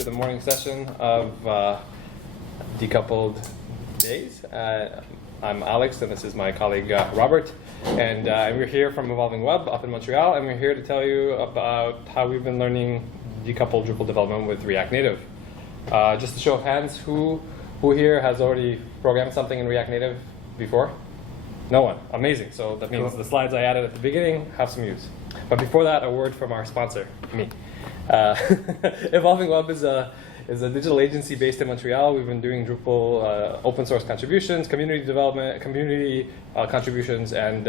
to the morning session of Decoupled Days. I'm Alex, and this is my colleague Robert. And we're here from Evolving Web up in Montreal, and we're here to tell you about how we've been learning decoupled Drupal development with React Native. Just a show of hands, who here has already programmed something in React Native before? No one. Amazing. So that means the slides I added at the beginning have some use. But before that, a word from our sponsor, me. Evolving Web is a digital agency based in Montreal. We've been doing Drupal open source contributions, community development, community contributions, and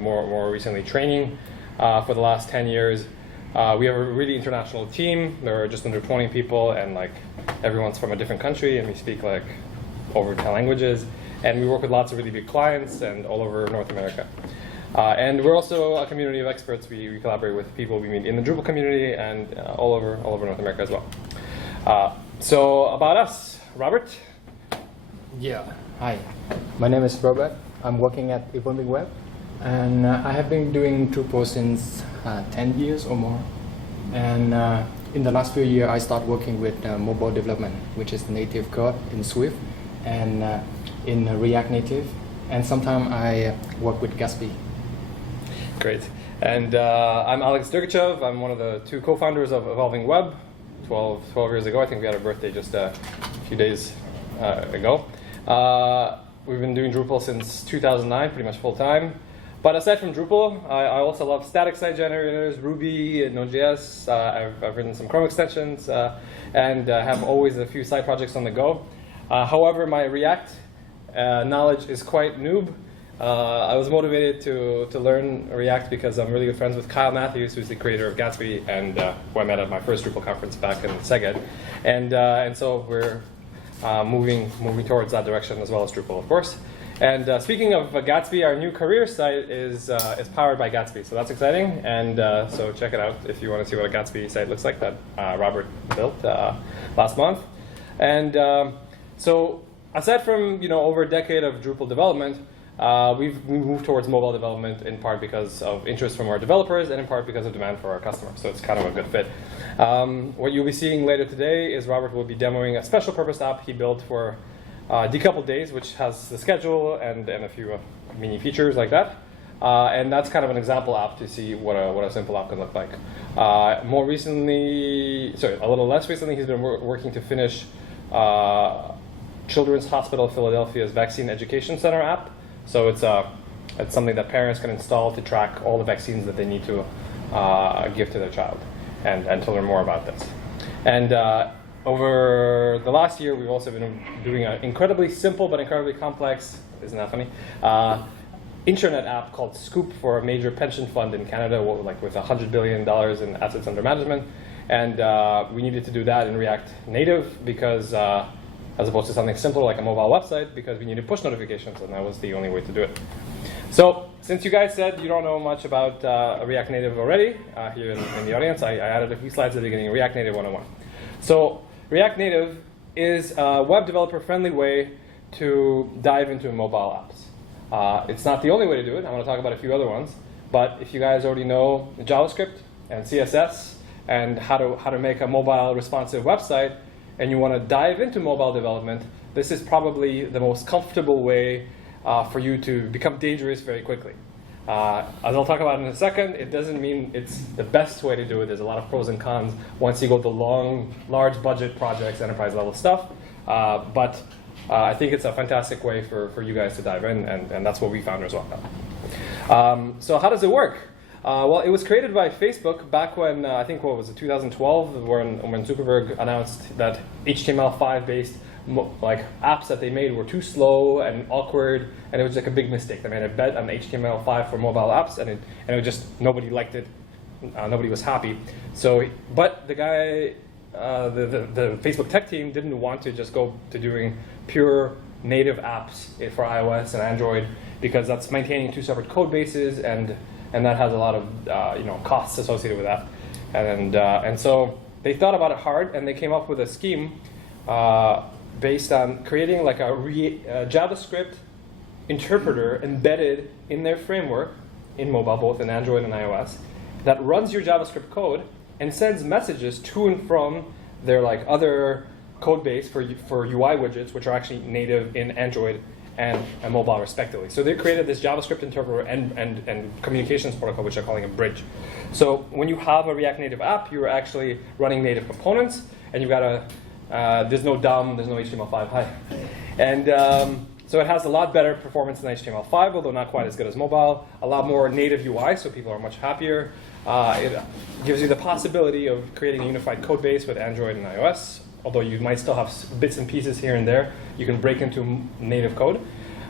more recently training for the last 10 years. We have a really international team. There are just under 20 people, and like everyone's from a different country, and we speak like over 10 languages. And we work with lots of really big clients and all over North America. And we're also a community of experts. We collaborate with people we meet in the Drupal community and all over North America as well. So about us, Robert? Yeah, hi. My name is Robert. I'm working at Evolving Web. And I have been doing Drupal since 10 years or more. And in the last few years, I started working with mobile development, which is native code in Swift and in React Native. And sometimes I work with Gatsby. Great. And I'm Alex Dergachev. I'm one of the two co-founders of Evolving Web. 12 years ago. I think we had our birthday just a few days ago. We've been doing Drupal since 2009, pretty much full time. But aside from Drupal, I also love static site generators, Ruby, Node.js. I've written some Chrome extensions and have always a few side projects on the go. However, my React knowledge is quite noob. I was motivated to learn React because I'm really good friends with Kyle Matthews, who's the creator of Gatsby, and who I met at my first Drupal conference back in Szeged. And so we're moving towards that direction as well as Drupal, of course. And speaking of Gatsby, our new career site is powered by Gatsby, so that's exciting. And so check it out if you want to see what a Gatsby site looks like that Robert built last month. And so aside from over a decade of Drupal development, we've moved towards mobile development in part because of interest from our developers and in part because of demand for our customers. So it's kind of a good fit. What you'll be seeing later today is Robert will be demoing a special purpose app he built for Decoupled Days, which has the schedule and a few mini features like that. And that's kind of an example app to see what a simple app can look like. More recently, a little less recently, he's been working to finish Children's Hospital of Philadelphia's Vaccine Education Center app. So it's something that parents can install to track all the vaccines that they need to give to their child and to learn more about this. And over the last year, we've also been doing an incredibly simple but incredibly complex, isn't that funny, intranet app called Scoop for a major pension fund in Canada, like with $100 billion in assets under management. And we needed to do that in React Native because as opposed to something simpler like a mobile website, because we needed push notifications, and that was the only way to do it. So since you guys said you don't know much about React Native already here in the audience, I added a few slides at the beginning, React Native 101. So React Native is a web developer-friendly way to dive into mobile apps. It's not the only way to do it. I want to talk about a few other ones. But if you guys already know JavaScript and CSS and how to make a mobile responsive website, and you want to dive into mobile development, this is probably the most comfortable way for you to become dangerous very quickly. As I'll talk about in a second, it doesn't mean it's the best way to do it. There's a lot of pros and cons once you go to large budget projects, enterprise level stuff. But I think it's a fantastic way for you guys to dive in, and that's what we found as well. So how does it work? Well, it was created by Facebook back when, I think, what was it, 2012, when Zuckerberg announced that HTML5-based apps that they made were too slow and awkward, and it was like a big mistake. They made a bet on HTML5 for mobile apps, and it just, nobody liked it. Nobody was happy. So, but the guy, the Facebook tech team didn't want to just go to doing pure native apps for iOS and Android, because that's maintaining two separate code bases, and that has a lot of costs associated with that. And so they thought about it hard, and they came up with a scheme based on creating like a JavaScript interpreter embedded in their framework in mobile, both in Android and iOS, that runs your JavaScript code and sends messages to and from they're like other code base for UI widgets, which are actually native in Android and mobile respectively. So they created this JavaScript interpreter and communications protocol, which they're calling a bridge. So when you have a React Native app, you're actually running native components, and you've got there's no DOM, there's no HTML5, hi. And so it has a lot better performance than HTML5, although not quite as good as mobile. A lot more native UI, so people are much happier. It gives you the possibility of creating a unified code base with Android and iOS, although you might still have bits and pieces here and there. You can break into native code.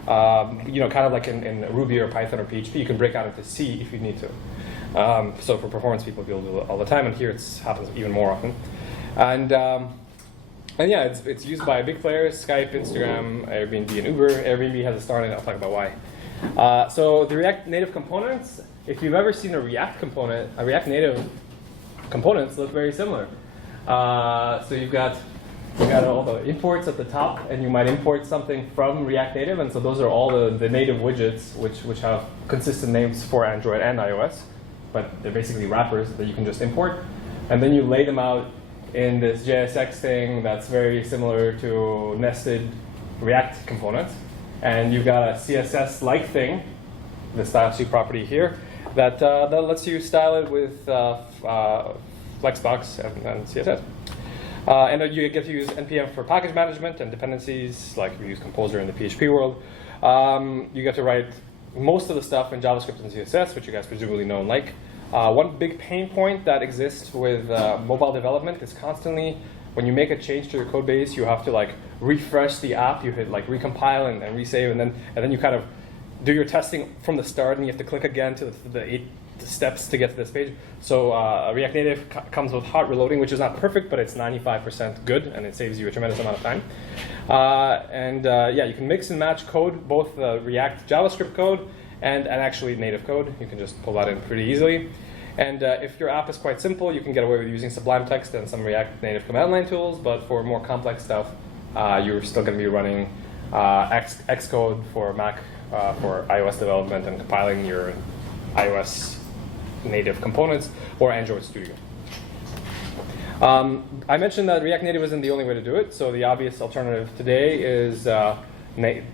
Kind of like in Ruby or Python or PHP, you can break out into C if you need to. So for performance, people do it all the time, and here it happens even more often. And yeah, it's used by big players: Skype, Instagram, Airbnb, and Uber. Airbnb has a star in it. I'll talk about why. So the React Native components, if you've ever seen a React Native components look very similar. So you've got all the imports at the top, and you might import something from React Native, and so those are all the native widgets which have consistent names for Android and iOS, but they're basically wrappers that you can just import, and then you lay them out in this JSX thing that's very similar to nested React components, and you've got a CSS-like thing, the style sheet property here, that lets you style it with Flexbox and CSS. And you get to use NPM for package management and dependencies, like we use Composer in the PHP world. You get to write most of the stuff in JavaScript and CSS, which you guys presumably know and like. One big pain point that exists with mobile development is constantly, when you make a change to your code base, you have to like refresh the app. You hit like recompile and resave, and then you kind of do your testing from the start, and you have to click again to the 8 steps to get to this page. So React Native comes with hot reloading, which is not perfect, but it's 95% good, and it saves you a tremendous amount of time. Yeah, you can mix and match code, both React JavaScript code and actually native code. You can just pull that in pretty easily. And if your app is quite simple, you can get away with using Sublime Text and some React Native command line tools, but for more complex stuff, you're still going to be running Xcode for Mac for iOS development and compiling your iOS native components, or Android Studio. I mentioned that React Native isn't the only way to do it, so the obvious alternative today is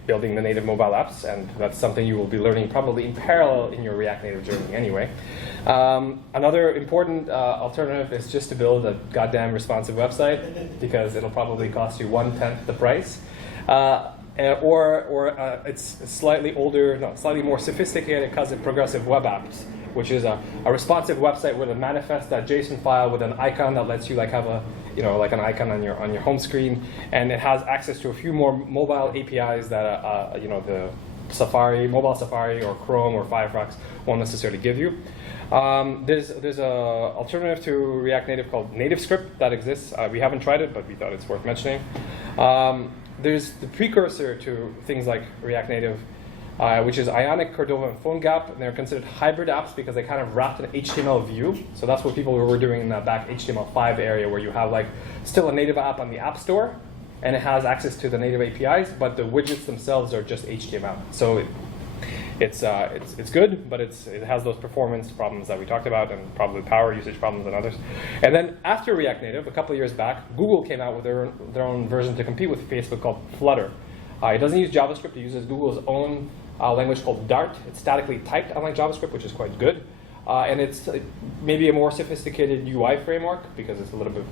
building the native mobile apps, and that's something you will be learning probably in parallel in your React Native journey anyway. Another important alternative is just to build a goddamn responsive website, because it'll probably cost you 1/10 the price. Or it's slightly older, no, slightly more sophisticated cousin, progressive web apps, which is a responsive website with a manifest.json file with an icon that lets you like have a, like an icon on your home screen, and it has access to a few more mobile APIs that the mobile Safari or Chrome or Firefox won't necessarily give you. There's a alternative to React Native called NativeScript that exists. We haven't tried it, but we thought it's worth mentioning. There's the precursor to things like React Native, which is Ionic, Cordova, and PhoneGap. And they're considered hybrid apps because they kind of wrapped an HTML view. So that's what people were doing in that back HTML5 area, where you have like still a native app on the App Store, and it has access to the native APIs, but the widgets themselves are just HTML. So it's good, but it has those performance problems that we talked about, and probably power usage problems and others. And then after React Native, a couple of years back, Google came out with their own version to compete with Facebook called Flutter. It doesn't use JavaScript. It uses Google's own language called Dart. It's statically typed, unlike JavaScript, which is quite good. And it's maybe a more sophisticated UI framework because it's a little bit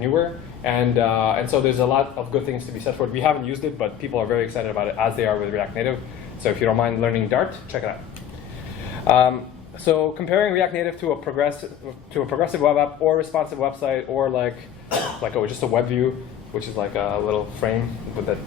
newer. And so there's a lot of good things to be said for it. We haven't used it, but people are very excited about it, as they are with React Native. So if you don't mind learning Dart, check it out. So comparing React Native to a progressive web app or responsive website, or just a web view, which is like a little frame that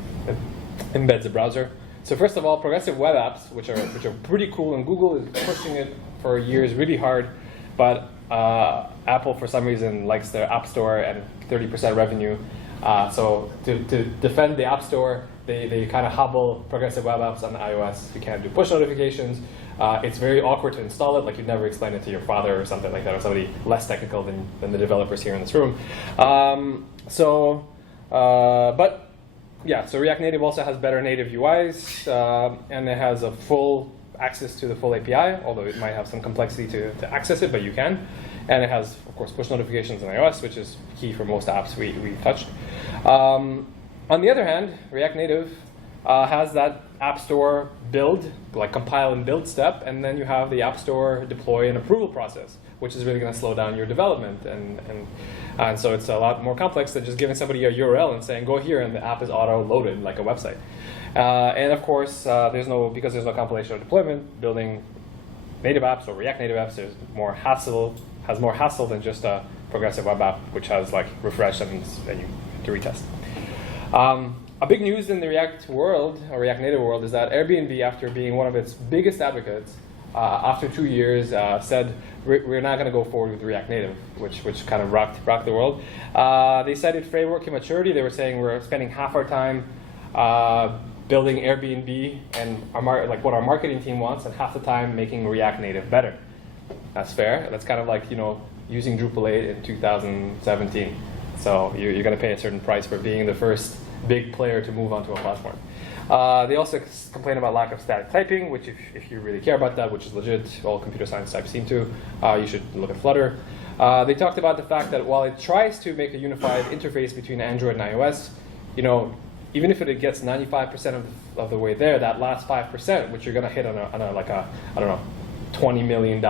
embeds a browser. So first of all, progressive web apps, which are pretty cool, and Google is pushing it for years really hard, but Apple for some reason likes their App Store and 30% revenue. So to defend the App Store, they kind of hobble progressive web apps on iOS. You can't do push notifications. It's very awkward to install it, like you'd never explain it to your father or something like that, or somebody less technical than the developers here in this room. So React Native also has better native UIs, and it has a full access to the full API, although it might have some complexity to access it, but you can. And it has, of course, push notifications in iOS, which is key for most apps we touched. On the other hand, React Native has that App Store build, like compile and build step, and then you have the App Store deploy and approval process, which is really going to slow down your development. And so it's a lot more complex than just giving somebody a URL and saying, go here, and the app is auto-loaded like a website. And of course, because there's no compilation or deployment, building native apps or React Native apps has more hassle than just a progressive web app, which has like refresh and you have to retest. A big news in the React world, or React Native world, is that Airbnb, after being one of its biggest advocates, after 2 years said, we're not going to go forward with React Native, which kind of rocked the world. They cited framework immaturity. They were saying we're spending half our time building Airbnb and what our marketing team wants, and half the time making React Native better. That's fair. That's kind of like using Drupal 8 in 2017. So you're going to pay a certain price for being the first big player to move onto a platform. They also complain about lack of static typing, which if you really care about that, which is legit, all computer science types seem to, you should look at Flutter. They talked about the fact that while it tries to make a unified interface between Android and iOS, even if it gets 95% of the way there, that last 5%, which you're going to hit on a $20 million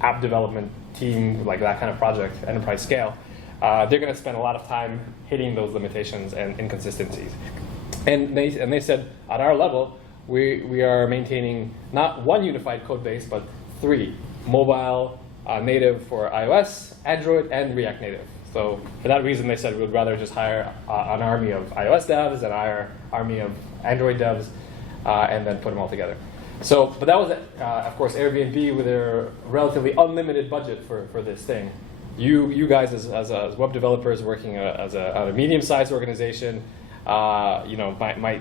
app development team, like that kind of project, enterprise scale, they're going to spend a lot of time hitting those limitations and inconsistencies. And they said, at our level, we are maintaining not one unified code base, but 3: mobile, native for iOS, Android, and React Native. So for that reason, they said we would rather just hire an army of iOS devs and hire an army of Android devs, and then put them all together. So, but that was, of course, Airbnb with their relatively unlimited budget for this thing. You guys, as web developers working at a medium-sized organization, might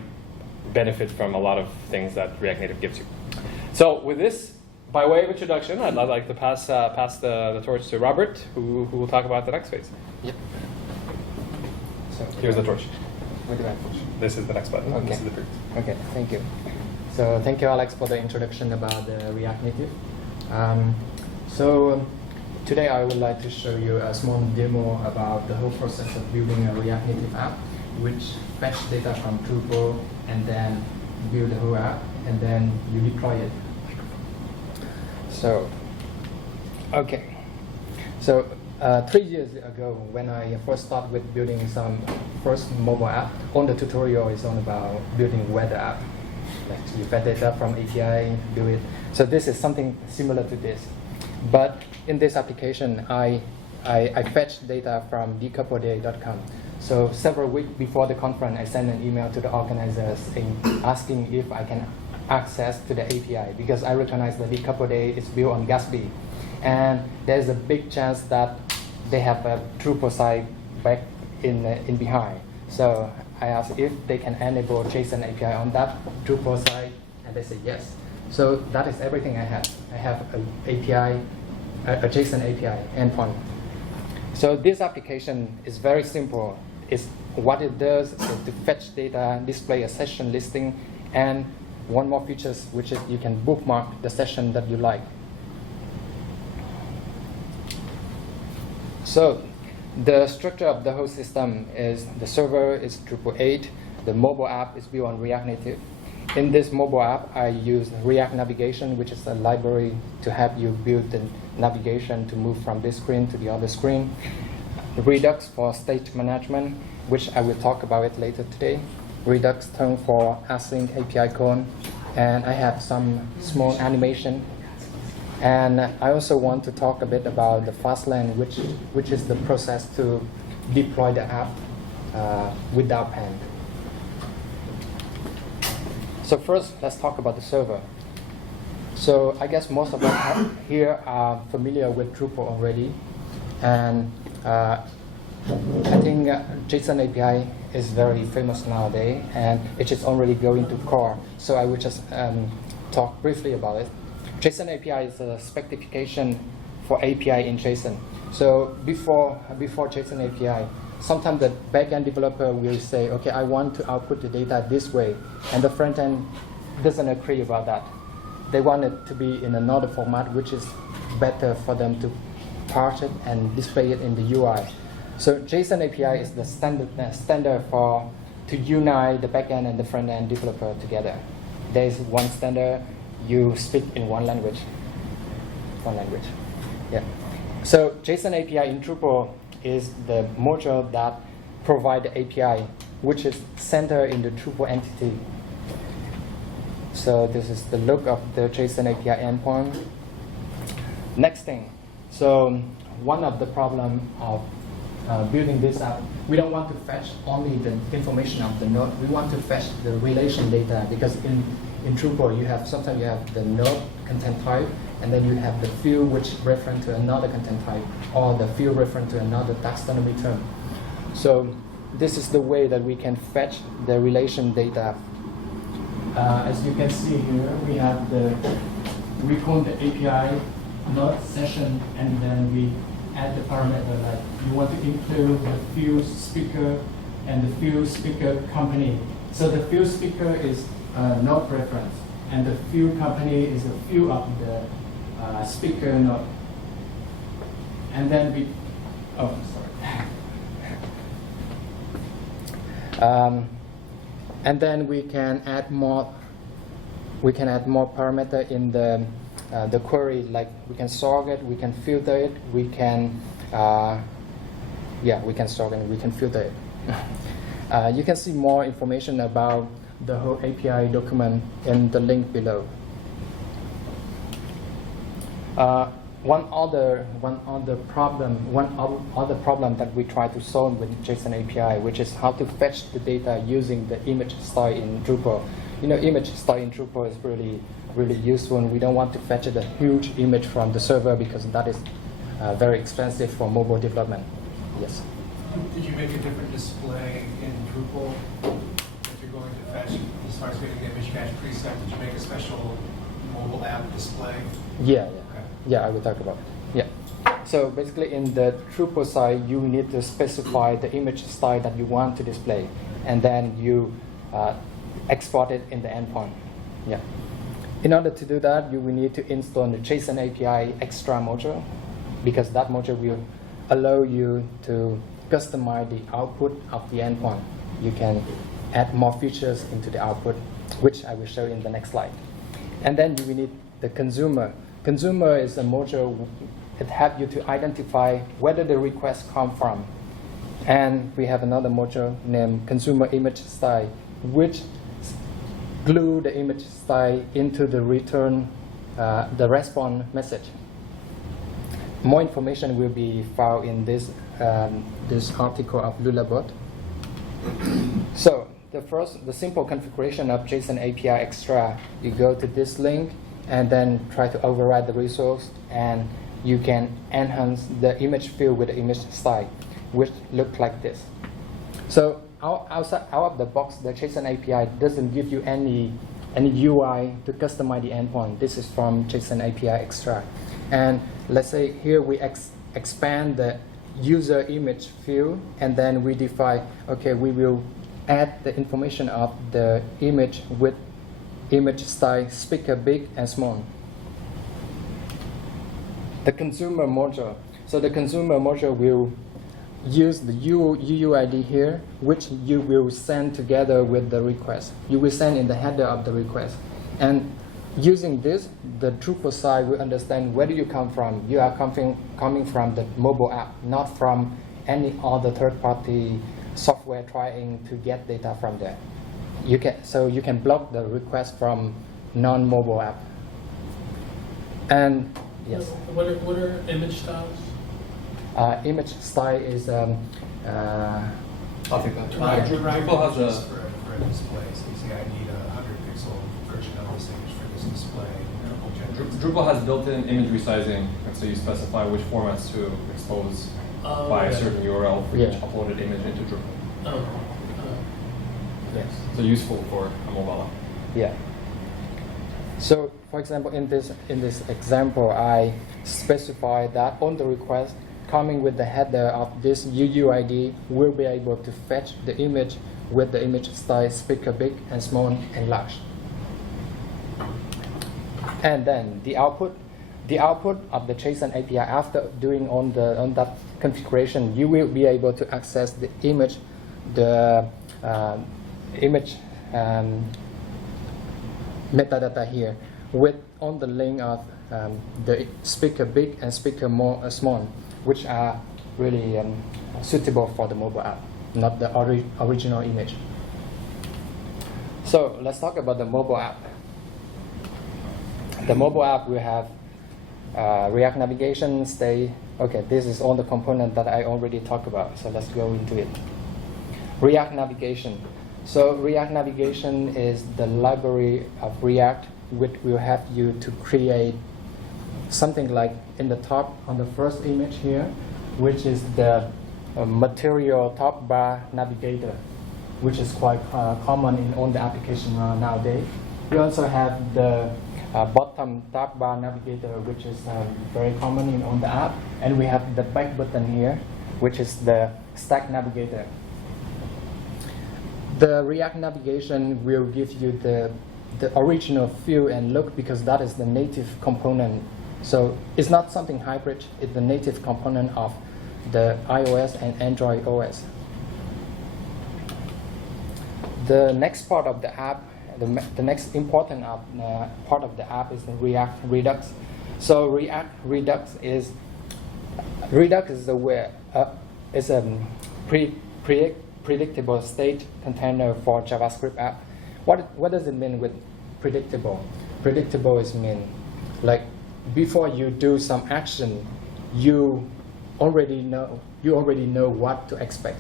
benefit from a lot of things that React Native gives you. So with this, by way of introduction, I'd like to pass the torch to Robert, who will talk about the next phase. Yep. So here's the torch. Where do I push? This is the next button. Okay. This is the previous. Okay, thank you. So thank you, Alex, for the introduction about the React Native. So today I would like to show you a small demo about the whole process of building a React Native app, which fetch data from Drupal and then build the whole app, and then you deploy it. So, okay. So 3 years ago, when I first started with building some first mobile app, all the tutorial is all about building weather app. Like you fetch data from API, build it. So this is something similar to this. But in this application, I fetched data from decoupleddays.com. So several weeks before the conference, I sent an email to the organizers asking if I can access to the API, because I recognize that Decoupled Days is built on Gatsby. And there's a big chance that they have a Drupal site back in behind. So I asked if they can enable JSON API on that Drupal site, and they said yes. So that is everything I have. I have an API, a JSON API endpoint. So this application is very simple. What it does is to fetch data, display a session listing, and one more feature, which is you can bookmark the session that you like. So the structure of the whole system is the server is Drupal 8. The mobile app is built on React Native. In this mobile app, I use React Navigation, which is a library to help you build the navigation to move from this screen to the other screen. Redux for state management, which I will talk about it later today. Redux-thunk for async API code. And I have some small animation. And I also want to talk a bit about the Fastlane, which is the process to deploy the app without pen. So first, let's talk about the server. So I guess most of us here are familiar with Drupal already. And I think JSON API is very famous nowadays, and it is already going to core. So I will just talk briefly about it. JSON API is a specification for API in JSON. So before JSON API, sometimes the backend developer will say, okay, I want to output the data this way, and the front end doesn't agree about that. they want it to be in another format, which is better for them to parse it and display it in the UI. So JSON API is the standard for to unite the backend and the front-end developer together. There is one standard. You speak in one language. Yeah. So JSON API in Drupal is the module that provide the API, which is centered in the Drupal entity. So this is the look of the JSON API endpoint. Next thing. So one of the problem of building this app, we don't want to fetch only the information of the node. We want to fetch the relation data, because in Drupal sometimes you have the node content type, and then you have the field which reference to another content type, or the field reference to another taxonomy term. So this is the way that we can fetch the relation data. As you can see here, we call the API node session, and then we add the parameter like you want to include the field speaker and the field speaker company. So the field speaker is node reference, and the field company is the field of the speaker node. And then and then we can add more. We can add more parameter in the query, like we can sort it, we can filter it, we can we can sort it, we can filter it. You can see more information about the whole API document in the link below. One other problem that we try to solve with JSON API, which is how to fetch the data using the image style in Drupal. You know, image style in Drupal is really useful, and we don't want to fetch a huge image from the server, because that is very expensive for mobile development. Yes. Did you make a different display in Drupal if you're going to fetch, as far as getting the image match preset? Did you make a special mobile app display? Yeah. Okay. Yeah, I will talk about it. Yeah. So basically, in the Drupal side, you need to specify the image style that you want to display, and then you export it in the endpoint. Yeah. In order to do that, you will need to install the JSON API extra module, because that module will allow you to customize the output of the endpoint. You can add more features into the output, which I will show in the next slide. And then you will need the consumer. Consumer is a module that helps you to identify whether the request comes from. And we have another module named consumer image style, which glue the image style into the return, the response message. More information will be found in this article of Lulabot. So the simple configuration of JSON API extra, you go to this link and then try to override the resource, and you can enhance the image field with the image style, which look like this. So out of the box, the JSON API doesn't give you any UI to customize the endpoint. This is from JSON API extra. And let's say here we expand the user image field, and then we define, okay, we will add the information of the image with image style speaker big and small. The consumer module. So the consumer module will use the UUID here, which you will send together with the request. You will send in the header of the request. And using this, the Drupal side will understand where do you come from. You are coming from the mobile app, not from any other third-party software trying to get data from there. So you can block the request from non-mobile app. And yes. What are image styles? Image style is I'll take that. Drupal has a for a display. So you say I need a 100-pixel version of this image for this display. Drupal has built-in image resizing, and so you specify which formats to expose by a certain URL for each uploaded image into Drupal. yes. So useful for a mobile app. Yeah. So, for example, in this example, I specify that on the request, coming with the header of this UUID, will be able to fetch the image with the image style speaker big and small and large. And then the output of the JSON API, after doing on that configuration, you will be able to access the image, metadata here with on the link of the speaker big and speaker small, which are really suitable for the mobile app, not the original image. So let's talk about the mobile app. The mobile app will have React navigation, state. Okay, this is all the component that I already talked about. So let's go into it. React navigation. So React navigation is the library of React which will help you to create something like in the top on the first image here, which is the material top bar navigator, which is quite common in all the applications nowadays. We also have the bottom top bar navigator, which is very common in all the app, and we have the back button here, which is the stack navigator. The React navigation will give you the original feel and look because that is the native component. So it's not something hybrid, it's the native component of the iOS and Android OS. The next part of the app, the next important part of the app is the React Redux. So React Redux is a predictable state container for JavaScript app. What does it mean with predictable? Predictable is mean like before you do some action, you already know what to expect.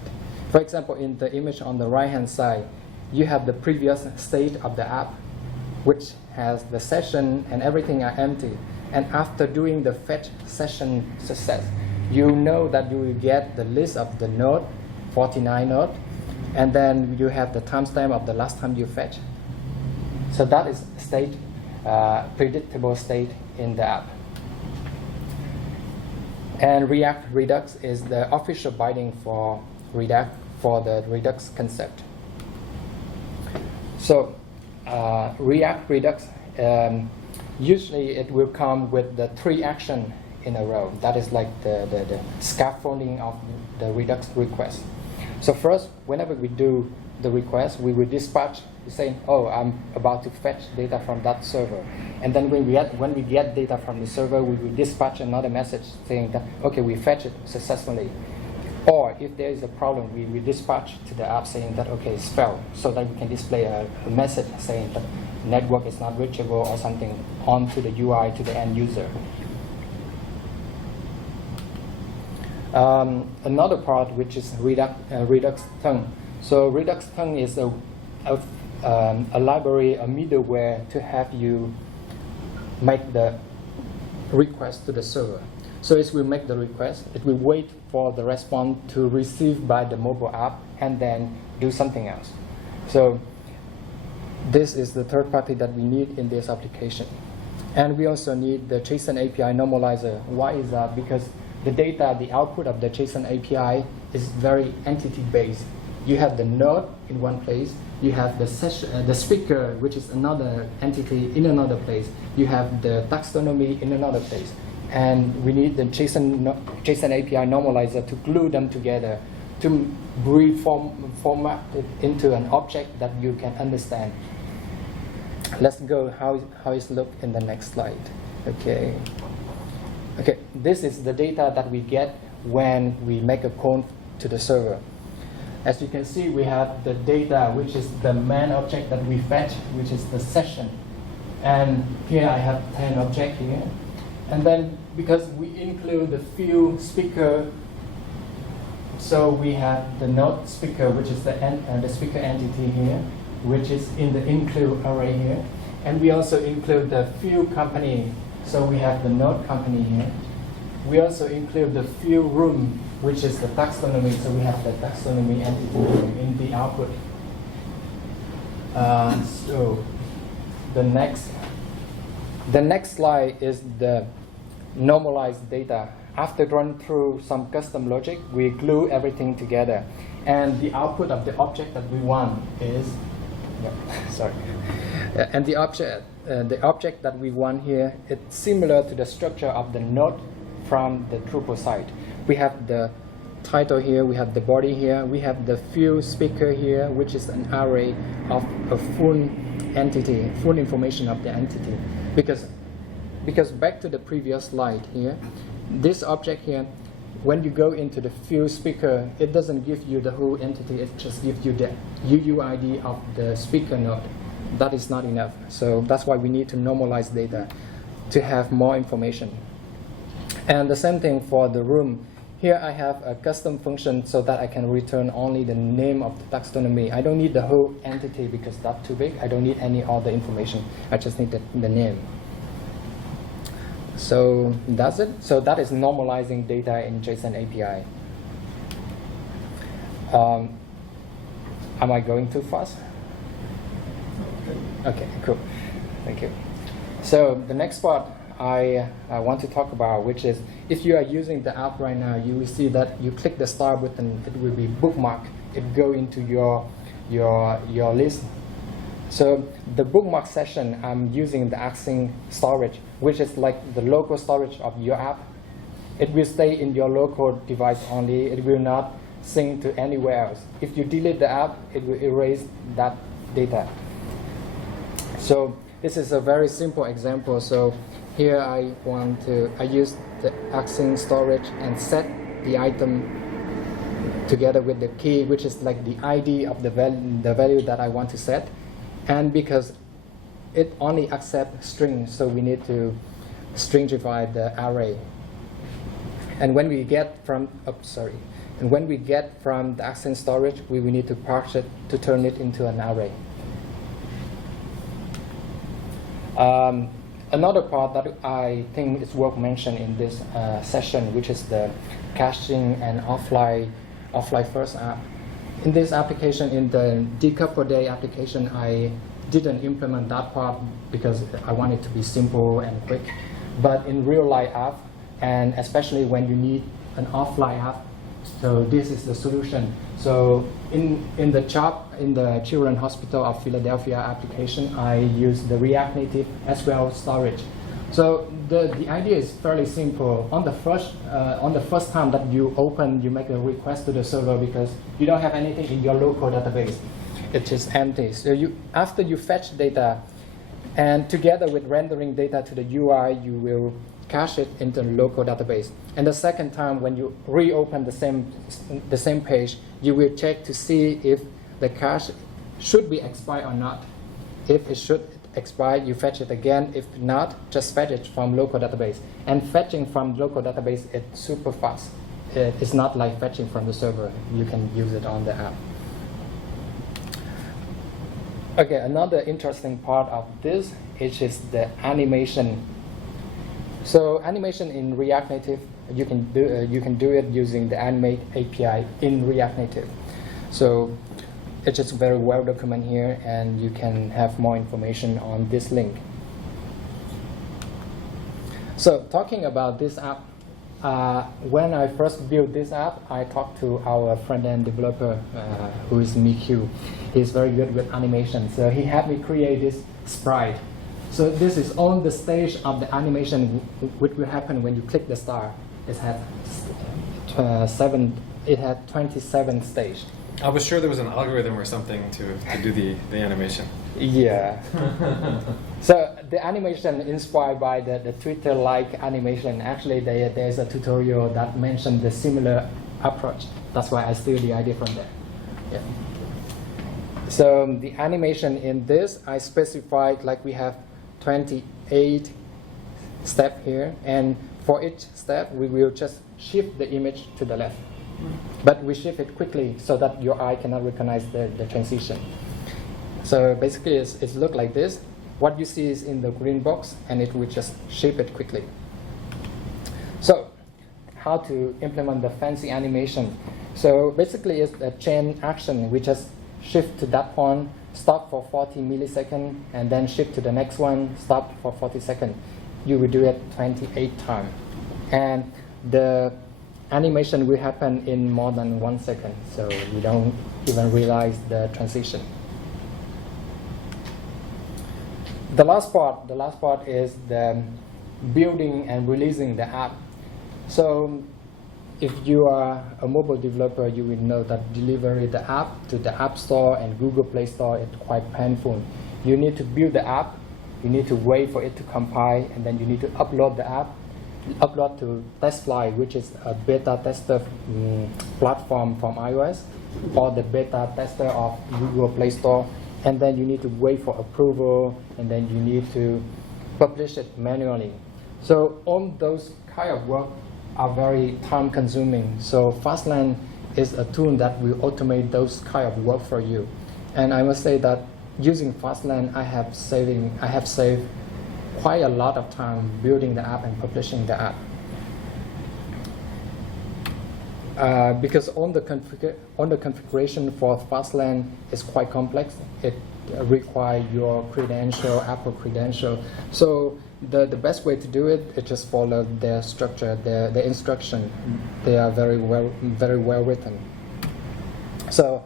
For example, in the image on the right-hand side, you have the previous state of the app, which has the session and everything are empty. And after doing the fetch session success, you know that you will get the list of the node, 49 node, and then you have the timestamp of the last time you fetch. So that is state, predictable state in the app. And React Redux is the official binding for Redux, for the Redux concept. So React Redux, usually it will come with the 3 actions in a row. That is like the scaffolding of the Redux request. So first, whenever we do the request, we will dispatch saying, oh, I'm about to fetch data from that server. And then when we get data from the server, we will dispatch another message saying that, okay, we fetched it successfully. Or if there is a problem, we will dispatch to the app saying that, okay, it's failed, so that we can display a message saying that network is not reachable or something onto the UI to the end user. Another part which is Redux-thunk. So Redux-thunk is a library, a middleware to have you make the request to the server. So it will make the request, it will wait for the response to receive by the mobile app and then do something else. So this is the third party that we need in this application. And we also need the JSON API normalizer. Why is that? Because the data, the output of the JSON API is very entity-based. You have the node in one place, you have the session, the speaker, which is another entity in another place. You have the taxonomy in another place. And we need the JSON API normalizer to glue them together, to format it into an object that you can understand. Let's go how it looks in the next slide. Okay, this is the data that we get when we make a call to the server. As you can see, we have the data, which is the main object that we fetch, which is the session. And here I have 10 objects here. And then because we include the few speaker, so we have the node speaker, which is the speaker entity here, which is in the include array here. And we also include the few company, so we have the node company here. We also include the few room, which is the taxonomy, so we have the taxonomy entity in the output. So the next slide is the normalized data. After running through some custom logic, we glue everything together. And the output of the object that we want is, and the the object that we want here, it's similar to the structure of the node from the Drupal site. We have the title here, we have the body here, we have the field speaker here, which is an array of a full entity, full information of the entity. Because back to the previous slide here, this object here, when you go into the field speaker, it doesn't give you the whole entity, it just gives you the UUID of the speaker node. That is not enough. So that's why we need to normalize data to have more information. And the same thing for the room. Here I have a custom function so that I can return only the name of the taxonomy. I don't need the whole entity because that's too big. I don't need any other information. I just need the name. So that's it. So that is normalizing data in JSON API. Am I going too fast? Okay, cool. Thank you. So the next part I want to talk about, which is if you are using the app right now, you will see that you click the star button, it will be bookmark. It go into your list. So the bookmark session, I'm using the Axing Storage, which is like the local storage of your app. It will stay in your local device only. It will not sync to anywhere else. If you delete the app, it will erase that data. So this is a very simple example. So here I use the Axing Storage and set the item together with the key, which is like the ID of the value that I want to set. And because it only accepts strings, so we need to stringify the array. And when we get from the Axing Storage, we will need to parse it to turn it into an array. Another part that I think is worth mentioning in this session, which is the caching and offline first app. In this application, in the Decoupled Day application, I didn't implement that part because I want it to be simple and quick. But in real life app, and especially when you need an offline app, so this is the solution. So in the Children's Hospital of Philadelphia application, I use the React Native as well storage. So the idea is fairly simple. On the first time that you make a request to the server because you don't have anything in your local database. It is empty. So after you fetch data, and together with rendering data to the UI, you will cache it into the local database. And the second time, when you reopen the same page, you will check to see if the cache should be expired or not. If it should expire, you fetch it again. If not, just fetch it from local database. And fetching from local database is super fast. It's not like fetching from the server. You can use it on the app. Okay, another interesting part of this is the animation. So animation in React Native, you can do it using the Animate API in React Native. So it's just very well documented here, and you can have more information on this link. So talking about this app, when I first built this app, I talked to our front-end developer, who is Miku. He's very good with animation, so he helped me create this sprite. So this is on the stage of the animation, which will happen when you click the star. It had 27 stages. I was sure there was an algorithm or something to do the animation. Yeah. So the animation inspired by the Twitter-like animation. Actually, there's a tutorial that mentioned the similar approach. That's why I steal the idea from there. Yeah. So the animation in this, I specified like we have 28 steps here, and for each step, we will just shift the image to the left. But we shift it quickly so that your eye cannot recognize the transition. So basically, it looks like this. What you see is in the green box, and it will just shape it quickly. So how to implement the fancy animation? So basically, it's a chain action. We just shift to that point, stop for 40 milliseconds, and then shift to the next one, stop for 40 seconds. You will do it 28 times. And the animation will happen in more than 1 second, so you don't even realize the transition. The last part is the building and releasing the app. So if you are a mobile developer, you will know that delivery the app to the App Store and Google Play Store is quite painful. You need to build the app, you need to wait for it to compile, and then you need to upload the app, upload to TestFlight, which is a beta tester platform from iOS, or the beta tester of Google Play Store, and then you need to wait for approval, and then you need to publish it manually. So all those kind of work are very time consuming. So Fastlane is a tool that will automate those kind of work for you. And I must say that using Fastlane, I have saved quite a lot of time building the app and publishing the app. Because on the configuration for Fastlane is quite complex. It requires your credential, Apple credential. So the best way to do it is just follow their structure, their instruction. They are very well written. So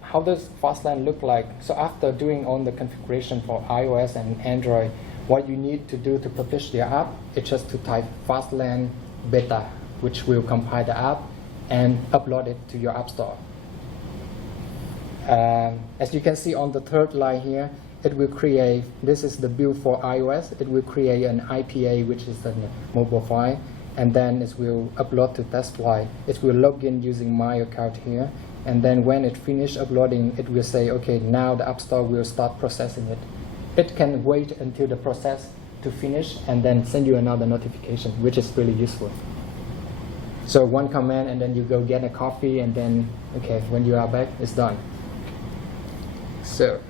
how does Fastlane look like? So after doing all the configuration for iOS and Android, what you need to do to publish the app is just to type Fastlane beta, which will compile the app and upload it to your App Store. As you can see on the third line here, it will create, this is the build for iOS, it will create an IPA, which is a mobile file, and then it will upload to TestFlight. It will log in using my account here, and then when it finishes uploading, it will say, okay, now the App Store will start processing it. It can wait until the process to finish and then send you another notification, which is really useful. So one command, and then you go get a coffee, and then, okay, when you are back, it's done. So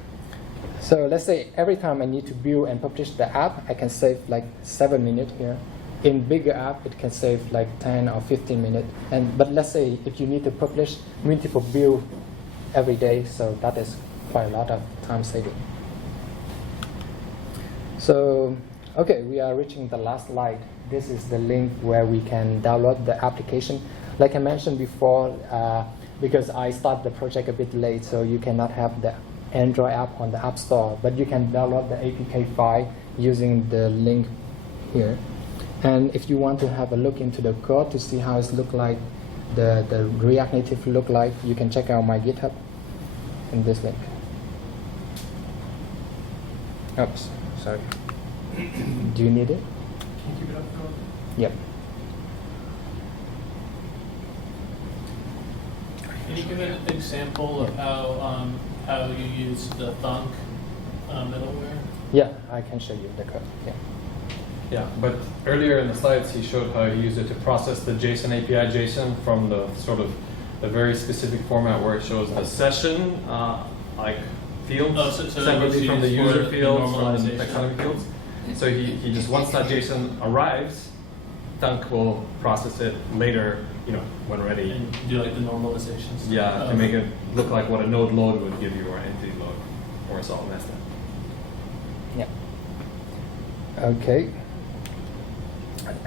let's say every time I need to build and publish the app, I can save like 7 minutes here. In bigger app, it can save like 10 or 15 minutes. But let's say if you need to publish multiple build every day, so that is quite a lot of time saving. So, okay, we are reaching the last slide. This is the link where we can download the application. Like I mentioned before, because I started the project a bit late, so you cannot have the Android app on the App Store, but you can download the APK file using the link here. And if you want to have a look into the code to see how it looks like, the React Native look like, you can check out my GitHub in this link. Oops, sorry. Do you need it? Can you keep it up, Phil? Yep. Can you give an example of how you use the thunk middleware? Yeah, I can show you the code. Yeah. Yeah, but earlier in the slides, he showed how he used it to process the JSON API JSON from the sort of the very specific format where it shows the session like fields separately from the user fields and taxonomy fields. So he just, once that JSON arrives, Thunk will process it later, when ready. And do like the normalizations? Yeah, to make it look like what a node load would give you, or an entity load, or a salt nested. Yeah. Okay.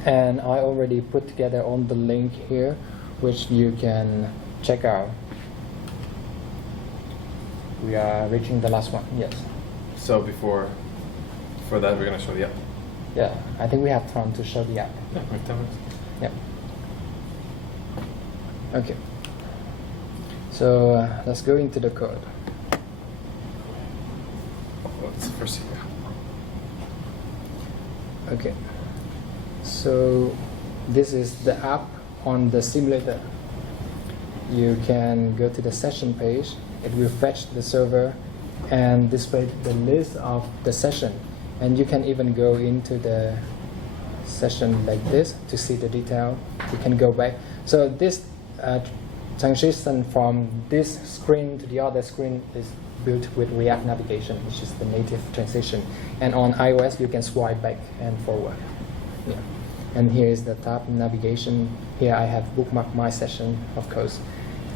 And I already put together on the link here, which you can check out. We are reaching the last one. Yes. So before that, we're going to show the app. Yeah, I think we have time to show the app. Yeah, we have 10 minutes. Yep. Okay. So let's go into the code. What's the first here? Okay. So this is the app on the simulator. You can go to the session page. It will fetch the server and display the list of the session. And you can even go into the session like this to see the detail. You can go back. So this transition from this screen to the other screen is built with React navigation, which is the native transition. And on iOS, you can swipe back and forward. Yeah. And here is the tab navigation. Here I have bookmarked my session, of course.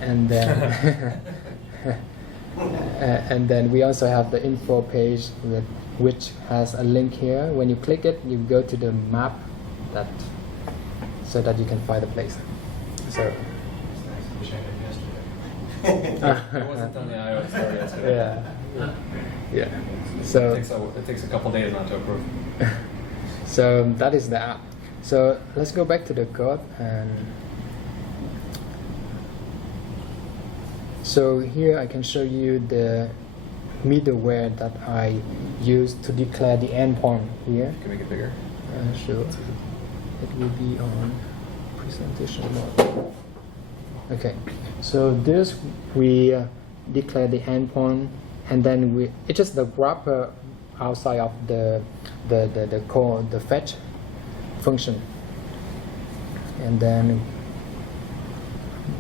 And then and then we also have the info page which has a link here. When you click it, you go to the map so that you can find the place. So It's nice. I wish I had it yesterday. It wasn't on the iOS store yesterday. yeah. Yeah. It So takes a couple days not to approve. so that is the app. So let's go back to the code, and so here I can show you the middleware that I use to declare the endpoint here. Can we make it bigger? Sure. It will be on presentation mode. Okay. So this we declare the endpoint, and then it's just the wrapper outside of the call, the fetch function. And then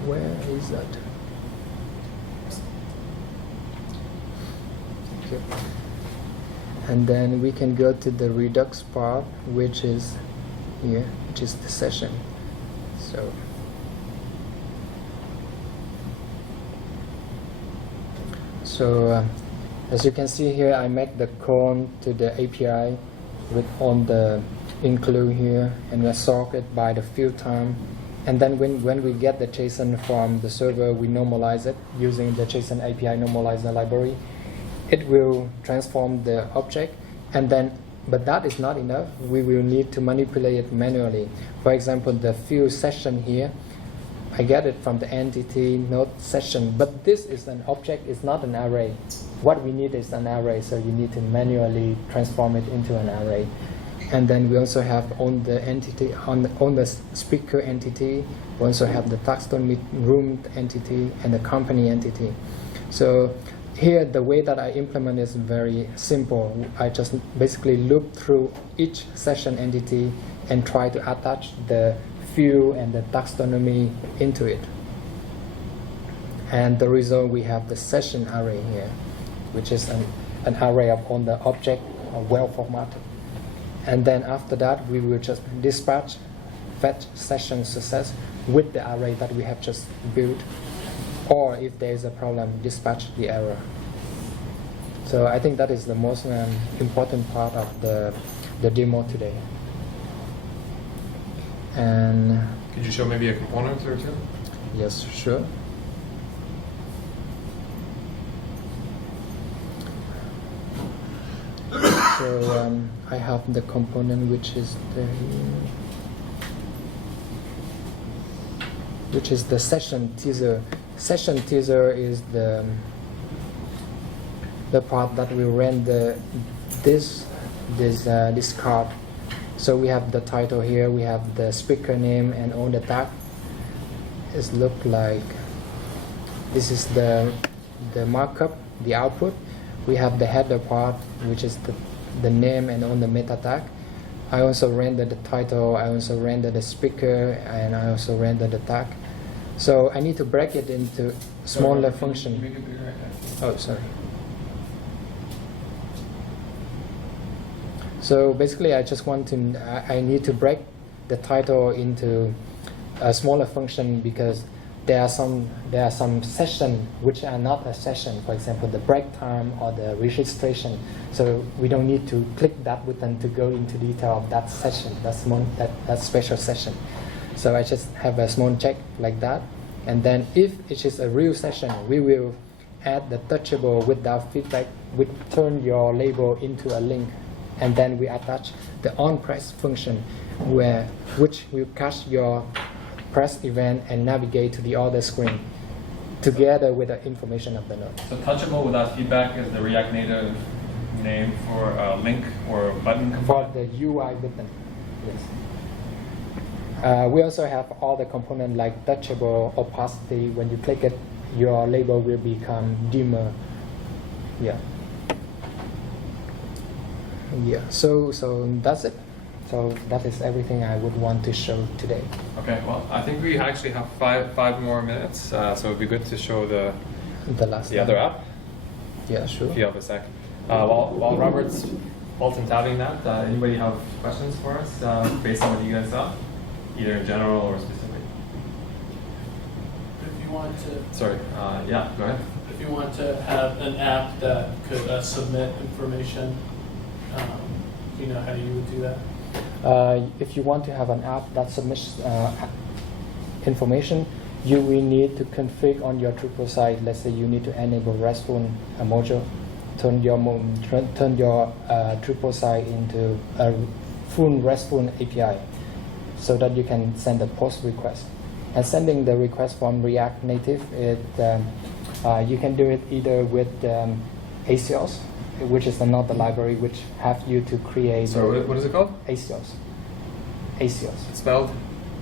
where is that? Okay. And then we can go to the Redux part, which is here, which is the session. So as you can see here, I make the call to the API with all the include here, and we sort it by the field time. And then when we get the JSON from the server, we normalize it using the JSON API normalizer library. It will transform the object, and then, but that is not enough. We will need to manipulate it manually. For example, the field session here, I get it from the entity node session, but this is an object, it's not an array. What we need is an array, so you need to manually transform it into an array. And then we also have on the entity, on the speaker entity, we also have the taxonomy room entity and the company entity. So here, the way that I implement is very simple. I just basically loop through each session entity and try to attach the field and the taxonomy into it. And the result, we have the session array here, which is an array of all the object well formatted. And then after that, we will just dispatch fetch session success with the array that we have just built. Or if there is a problem, dispatch the error. So I think that is the most important part of the demo today. And Could you show maybe a component or two? yes, sure. So I have the component which is the session teaser. Session teaser is the part that will render this card. So we have the title here, we have the speaker name and all the tag. It look like this is the markup, the output. We have the header part, which is the name and all the meta tag. I also render the title, I also render the speaker, and I also render the tag. So I need to break it into smaller function. Oh, sorry. So basically, I just want to, I need to break the title into a smaller function because there are some sessions which are not a session. For example, the break time or the registration. So we don't need to click that button to go into detail of that session, that special session. So I just have a small check like that, and then if it is a real session, we will add the touchable without feedback, we turn your label into a link, and then we attach the onPress function, which will catch your press event and navigate to the other screen, together with the information of the node. So touchable without feedback is the React Native name for a link or a button For component? the UI button, yes. We also have all the components like touchable, opacity. When you click it, your label will become dimmer. Yeah. Yeah. So that's it. So that is everything I would want to show today. Okay, well, I think we actually have five more minutes, so it'd be good to show the other app, Yeah, sure. if you have a sec. While Robert's alt-tabbing that, anybody have questions for us based on what you guys saw, either in general or specific? If you want to, Sorry, yeah, go ahead. if you want to have an app that could submit information, you know how you would do that? If you want to have an app that submits information, you will need to configure on your Drupal site. Let's say you need to enable RESTful Mojo, turn your Drupal site into a full RESTful API, so that you can send a post request. And sending the request from React Native, you can do it either with Axios, which is another library which have you to create. So what is it called? Axios. Axios. It's spelled?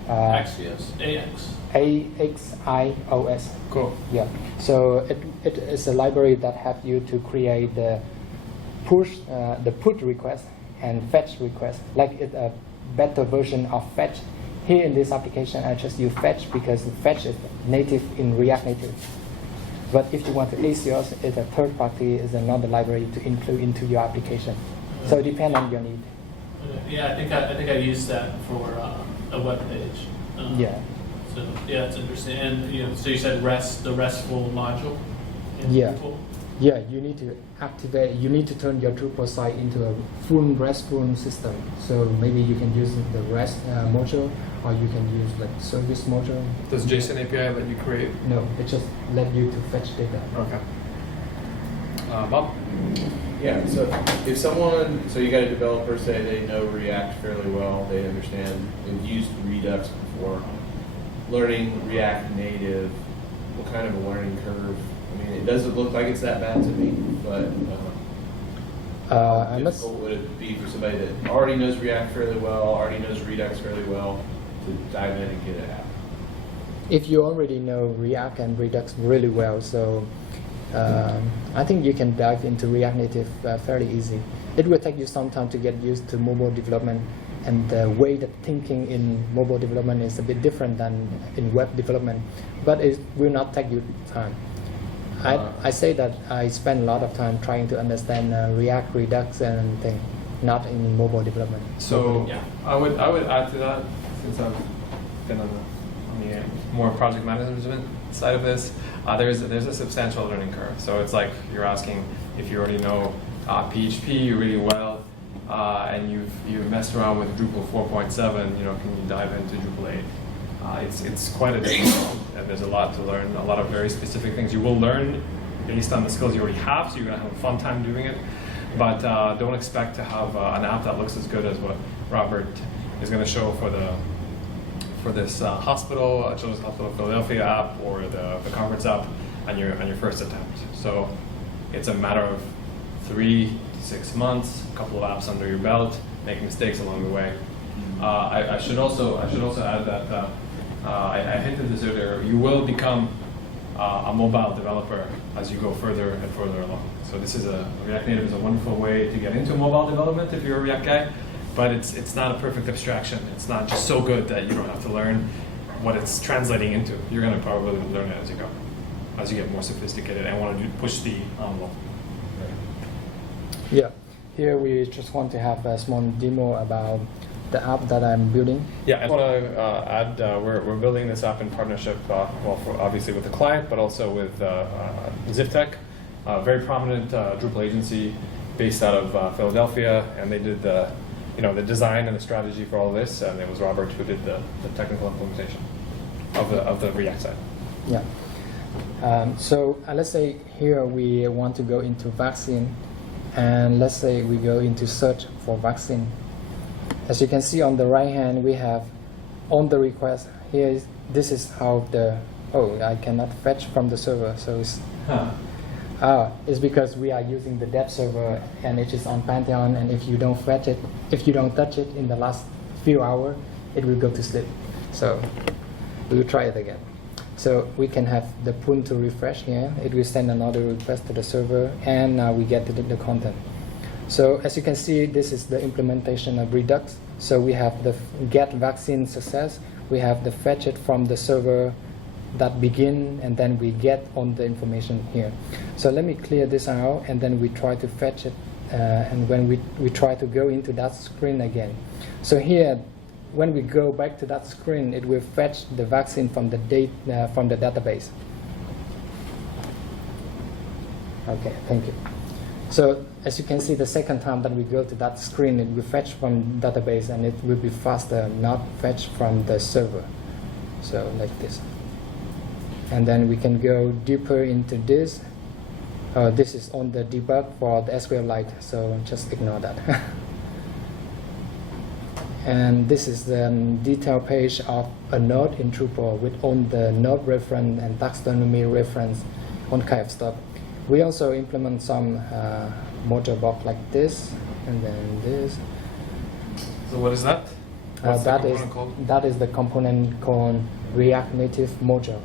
Axios. AX. AXIOS. Cool. Yeah. So it is a library that have you to create the put request and fetch request, like a better version of fetch. Here in this application, I just use fetch because fetch is native in React Native. But if you want to Axios, it's a third party, is another library to include into your application. So it depends on your need. Yeah, I think I used that for a web page. Yeah. So yeah, it's interesting. And so you said the RESTful module. In Yeah. Drupal? Yeah, you need to activate, you need to turn your Drupal site into a full RESTful system. So maybe you can use the REST module, or you can use like service module. Does JSON API let you create? No, it just let you to fetch data. Okay. Bob? Yeah, so you got a developer, say they know React fairly well, they understand, they've used Redux before, learning React Native, what kind of a learning curve? I mean, it doesn't look like it's that bad to me, but I how must. difficult would it be for somebody that already knows React fairly well, already knows Redux fairly well, to dive in and get it out? If you already know React and Redux really well, so I think you can dive into React Native fairly easy. It will take you some time to get used to mobile development, and the way that thinking in mobile development is a bit different than in web development, but it will not take you time. I say that I spend a lot of time trying to understand React, Redux, and things, not in mobile development. So Yeah. I would add to that, since I've been on the more project management side of this, there's a substantial learning curve. So it's like you're asking if you already know PHP really well, and you've messed around with Drupal 4.7, can you dive into Drupal 8? It's quite a different world, and there's a lot to learn, a lot of very specific things you will learn based on the skills you already have, so you're going to have a fun time doing it. But don't expect to have an app that looks as good as what Robert is going to show for this hospital, Children's Hospital of Philadelphia app, or the conference app on your first attempt. So it's a matter of 3 to 6 months, a couple of apps under your belt, make mistakes along the way. I should also add that I hinted this earlier. You will become a mobile developer as you go further and further along. So React Native is a wonderful way to get into mobile development if you're a React guy, but it's not a perfect abstraction. It's not just so good that you don't have to learn what it's translating into. You're going to probably learn it as you go, as you get more sophisticated and want to push the envelope. Yeah, here we just want to have a small demo about the app that I'm building. Yeah, I want to add, we're building this app in partnership, obviously with the client, but also with Ziftech, a very prominent Drupal agency based out of Philadelphia, and they did the design and the strategy for all of this, and it was Robert who did the technical implementation of the React side. Yeah. So let's say here we want to go into vaccine, and let's say we go into search for vaccine. As you can see on the right hand, we have on the request here. This is how I cannot fetch from the server. So it's because we are using the dev server and it is on Pantheon. And if you don't fetch it, if you don't touch it in the last few hours, it will go to sleep. So we will try it again. So we can have the pull to refresh here. It will send another request to the server, and now we get the content. So as you can see, this is the implementation of Redux. So we have the get vaccine success. We have the fetch it from the server that begin, and then we get on the information here. So let me clear this out, and then we try to fetch it. And when we try to go into that screen again. So here, when we go back to that screen, it will fetch the vaccine from the database. Okay, thank you. So as you can see, the second time that we go to that screen, it will fetch from database, and it will be faster, not fetch from the server. So like this. And then we can go deeper into this. This is on the debug for the SQLite, so just ignore that. And this is the detail page of a node in Drupal with on the node reference and taxonomy reference, all kind of stuff. We also implement some Mojo box like this, and then this. So what is that? What's the That is component called? that is the component called React Native Mojo.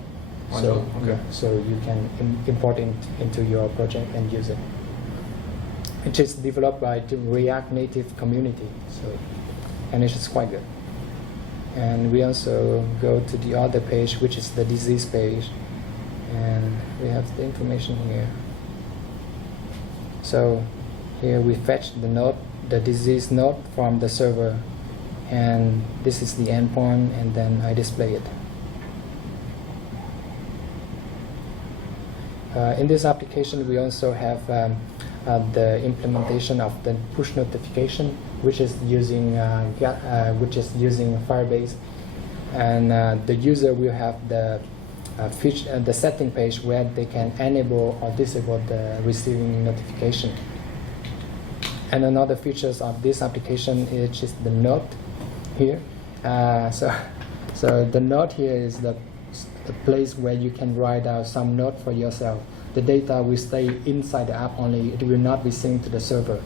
Mojo, So okay. yeah, so you can import it into your project and use it. It is developed by the React Native community, so and it is quite good. And we also go to the other page, which is the disease page, and we have the information here. So here we fetch the node, the disease node from the server, and this is the endpoint, and then I display it. In this application, we also have the implementation of the push notification, which is using Firebase, and the user will have the the setting page where they can enable or disable the receiving notification. And another features of this application is just the node here. So the node here is the place where you can write out some node for yourself. The data will stay inside the app only. It will not be synced to the server.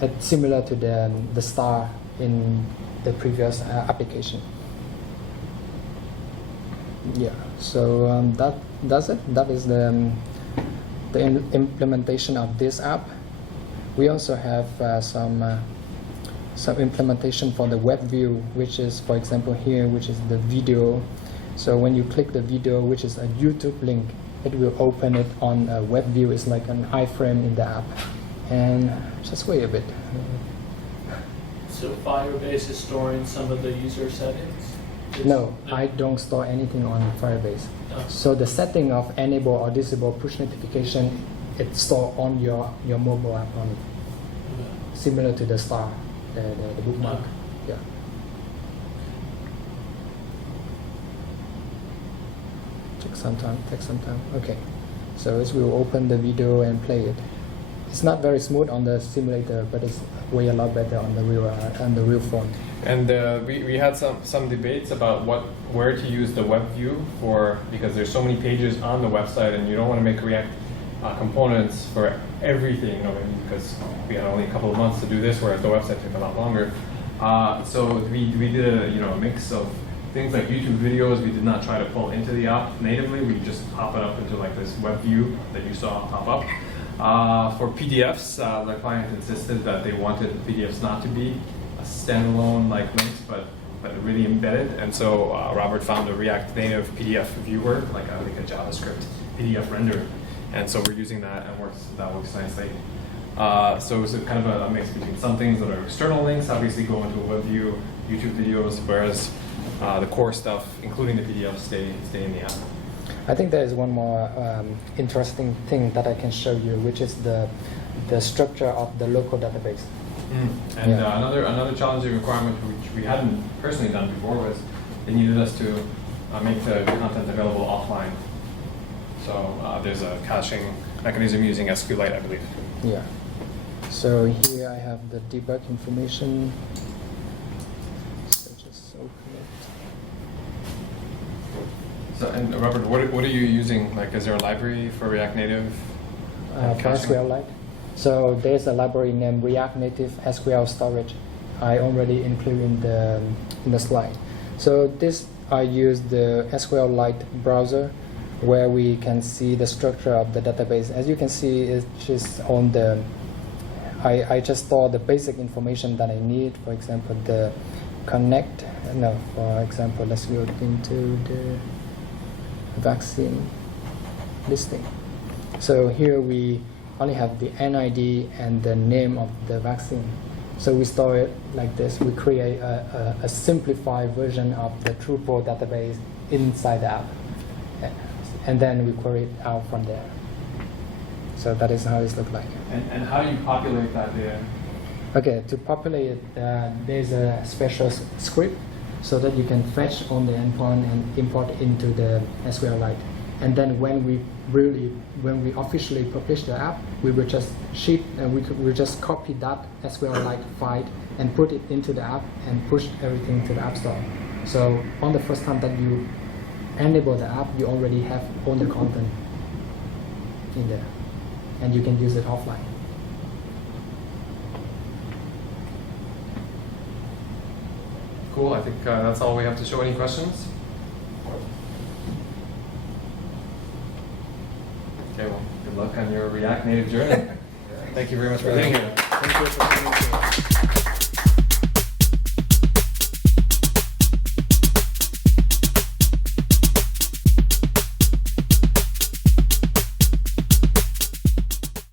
It's similar to the star in the previous application. Yeah. So that's it. That is the implementation of this app. We also have some implementation for the web view, which is, for example, here, which is the video. So when you click the video, which is a YouTube link, it will open it on a web view. It's like an iframe in the app. And just wait a bit. So Firebase is storing some of the user settings? No, I don't store anything on Firebase. Oh. So the setting of enable or disable push notification, it's stored on your mobile app only. Similar to the star, the bookmark. Yeah. Take some time. Okay. So it will open the video and play it. It's not very smooth on the simulator, but it's way a lot better on the real phone. And we had some debates about where to use the web view for, because there's so many pages on the website, and you don't want to make React components for everything, because we had only a couple of months to do this, whereas the website took a lot longer. So we did a mix of things like YouTube videos. We did not try to pull into the app natively. We just pop it up into like this web view that you saw pop up. For PDFs, the client insisted that they wanted PDFs not to be a standalone like links, but really embedded. And so Robert found a React Native PDF viewer, like a JavaScript PDF render. And so we're using that, and that works nicely. So it's kind of a mix between some things that are external links, obviously go into a web view, YouTube videos, whereas the core stuff, including the PDF, stay in the app. I think there is one more interesting thing that I can show you, which is the structure of the local database. And Yeah. Another challenging requirement, which we hadn't personally done before, was they needed us to make the content available offline. So there's a caching mechanism using SQLite, I believe. Yeah. So here I have the debug information. So just open it. So, and Robert, what are you using? Like, is there a library for React Native? For caching? SQLite. So there's a library named React Native SQL Storage. I already included in the slide. So this I use the SQLite browser, where we can see the structure of the database. As you can see, it's just on the. I just store the basic information that I need. For example, the connect. No, for example, let's go into the vaccine listing. So here we only have the NID and the name of the vaccine. So we store it like this. We create a simplified version of the Drupal database inside the app. And then we query it out from there. So that is how it looks like. And how do you populate that data? Okay, to populate it, there's a special script so that you can fetch on the endpoint and import into the SQLite. And then when we officially publish the app, we will just ship and we will just copy that as well, like file, and put it into the app and push everything to the App Store. So on the first time that you enable the app, you already have all the content in there, and you can use it offline. Cool. I think that's all we have to show. Any questions? Okay. Well, good luck on your React Native journey. Thank you very much for being here. Thank you for coming.